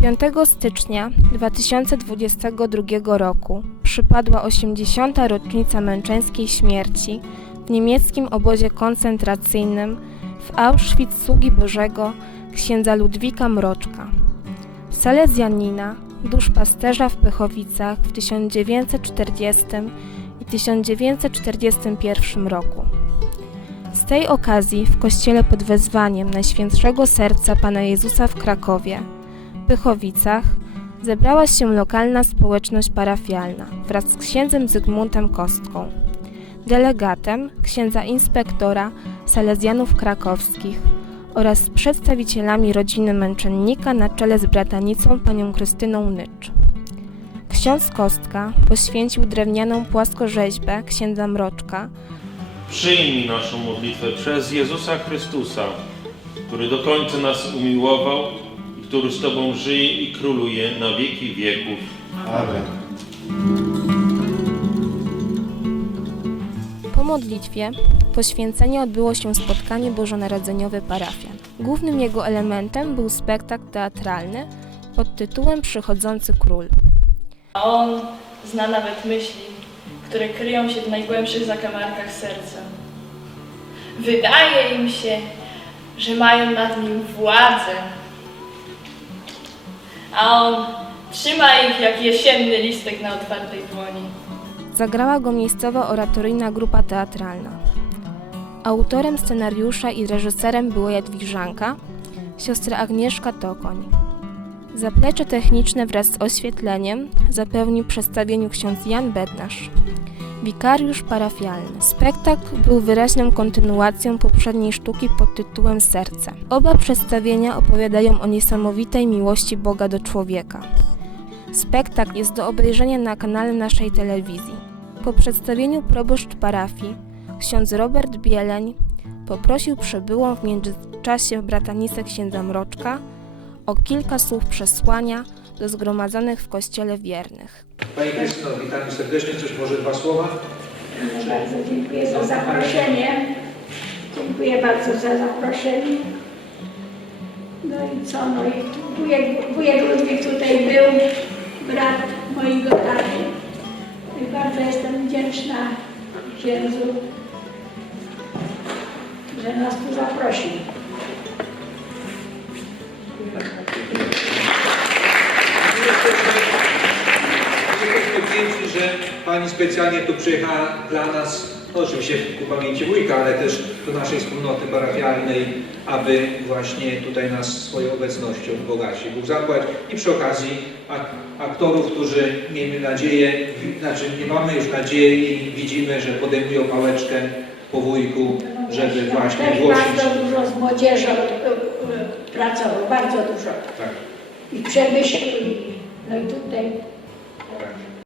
5 stycznia 2022 roku przypadła 80. rocznica męczeńskiej śmierci w niemieckim obozie koncentracyjnym w Auschwitz Sługi Bożego księdza Ludwika Mroczka, salezjanina, duszpasterza w Pychowicach w 1940 i 1941 roku. Z tej okazji w kościele pod wezwaniem Najświętszego Serca Pana Jezusa w Krakowie, Pychowicach, zebrała się lokalna społeczność parafialna wraz z księdzem Zygmuntem Kostką, delegatem księdza inspektora Salezjanów Krakowskich oraz z przedstawicielami rodziny męczennika na czele z bratanicą panią Krystyną Nycz. Ksiądz Kostka poświęcił drewnianą płaskorzeźbę księdza Mroczka Przyjmij naszą modlitwę przez Jezusa Chrystusa, który do końca nas umiłował który z Tobą żyje i króluje na wieki wieków. Amen. Po modlitwie poświęcenia odbyło się spotkanie bożonarodzeniowe parafian. Głównym jego elementem był spektakl teatralny pod tytułem Przychodzący Król. A on zna nawet myśli, które kryją się w najgłębszych zakamarkach serca. Wydaje im się, że mają nad nim władzę, a on trzyma ich jak jesienny listek na otwartej dłoni. Zagrała go miejscowa oratoryjna grupa teatralna. Autorem scenariusza i reżyserem była Jadwiżanka, siostra Agnieszka Tokoń. Zaplecze techniczne wraz z oświetleniem zapewnił przedstawieniu ksiądz Jan Bednarz. Wikariusz parafialny. Spektakl był wyraźną kontynuacją poprzedniej sztuki pod tytułem Serce. Oba przedstawienia opowiadają o niesamowitej miłości Boga do człowieka. Spektakl jest do obejrzenia na kanale naszej telewizji. Po przedstawieniu proboszcz parafii, ksiądz Robert Bieleń poprosił przybyłą w międzyczasie bratanicę księdza Mroczka o kilka słów przesłania do zgromadzonych w kościele wiernych. Pani Krystyno, witamy serdecznie. Coś może dwa słowa? Bardzo dziękuję za zaproszenie. Dziękuję bardzo za zaproszenie. No i co, no i tu wujek, wujek Ludwik tutaj był, brat mojego taty. I bardzo jestem wdzięczna księdzu, że nas tu zaprosił. Wdzięczni, że Pani specjalnie tu przyjechała dla nas, no oczywiście ku pamięci wujka, ale też do naszej wspólnoty parafialnej, aby właśnie tutaj nas swoją obecnością bogaci Bóg zapłać. I przy okazji ak- aktorów, którzy miejmy nadzieję, znaczy nie mamy już nadziei i widzimy, że podejmują pałeczkę po wujku, żeby właśnie Też głosić. bardzo dużo z młodzieżą e, e, pracował, bardzo dużo. Tak. I przemyśleli. No i tutaj Tak.